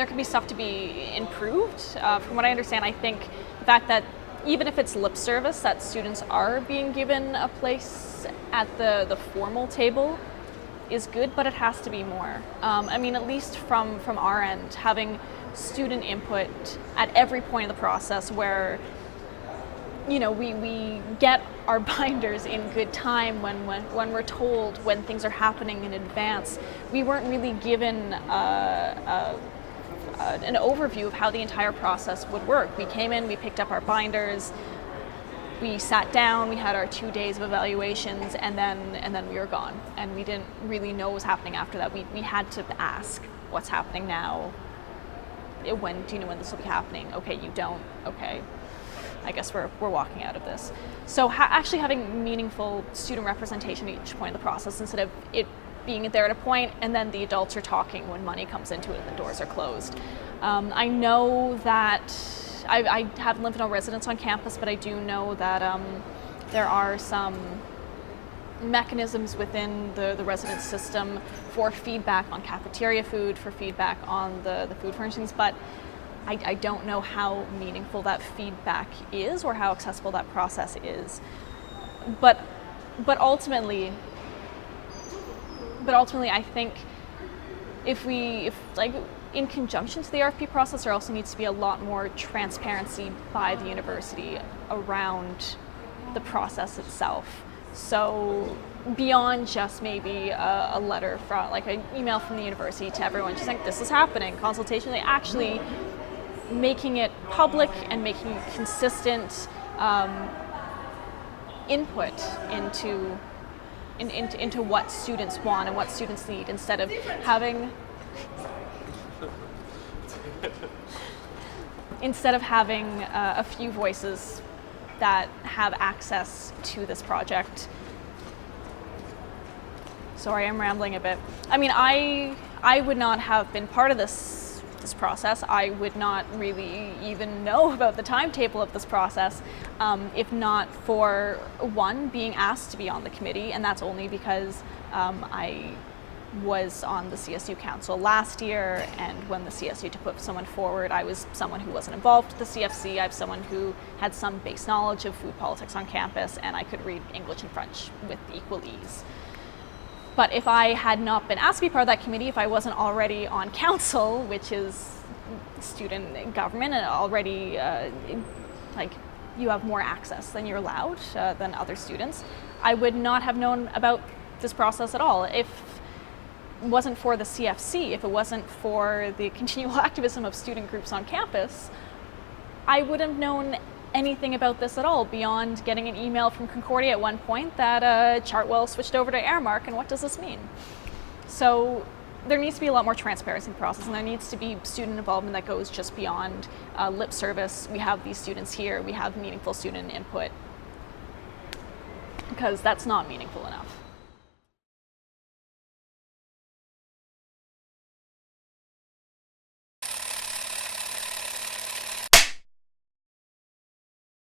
there could be stuff to be improved. From what I understand, I think the fact that even if it's lip service, that students are being given a place at the formal table is good, but it has to be more. I mean, at least from our end, having student input at every point of the process where, you know, we get our binders in good time when we're told when things are happening in advance. We weren't really given an overview of how the entire process would work. We came in, we picked up our binders, we sat down, we had our 2 days of evaluations, and then we were gone. And we didn't really know what was happening after that. We had to ask, what's happening now? When do you know when this will be happening? Okay, you don't. Okay, I guess we're walking out of this. So actually having meaningful student representation at each point of the process, instead of it being there at a point and then the adults are talking when money comes into it and the doors are closed. I know that I haven't lived in a residence on campus, but I do know that there are some mechanisms within the residence system for feedback on cafeteria food, for feedback on the food furnishings, but I don't know how meaningful that feedback is or how accessible that process is. But ultimately, I think if like in conjunction to the RFP process, there also needs to be a lot more transparency by the university around the process itself. So beyond just maybe a letter from, like an email from the university to everyone, just like this is happening, consultation, like actually making it public and making it consistent input into what students want and what students need, instead of having a few voices that have access to this project. Sorry, I'm rambling a bit. I mean, I would not have been part of this process. I would not really even know about the timetable of this process if not for, one, being asked to be on the committee, and that's only because I was on the CSU council last year, and when the CSU to put someone forward, I was someone who wasn't involved with the CFC. I'm someone who had some base knowledge of food politics on campus, and I could read English and French with equal ease. But if I had not been asked to be part of that committee, if I wasn't already on council, which is student government, and already like you have more access than you're allowed than other students, I would not have known about this process at all. If it wasn't for the CFC, if it wasn't for the continual activism of student groups on campus, I wouldn't have known anything about this at all, beyond getting an email from Concordia at one point that Chartwell switched over to Airmark, and what does this mean? So there needs to be a lot more transparency in the process, and there needs to be student involvement that goes just beyond lip service. We have these students here, we have meaningful student input, because that's not meaningful enough.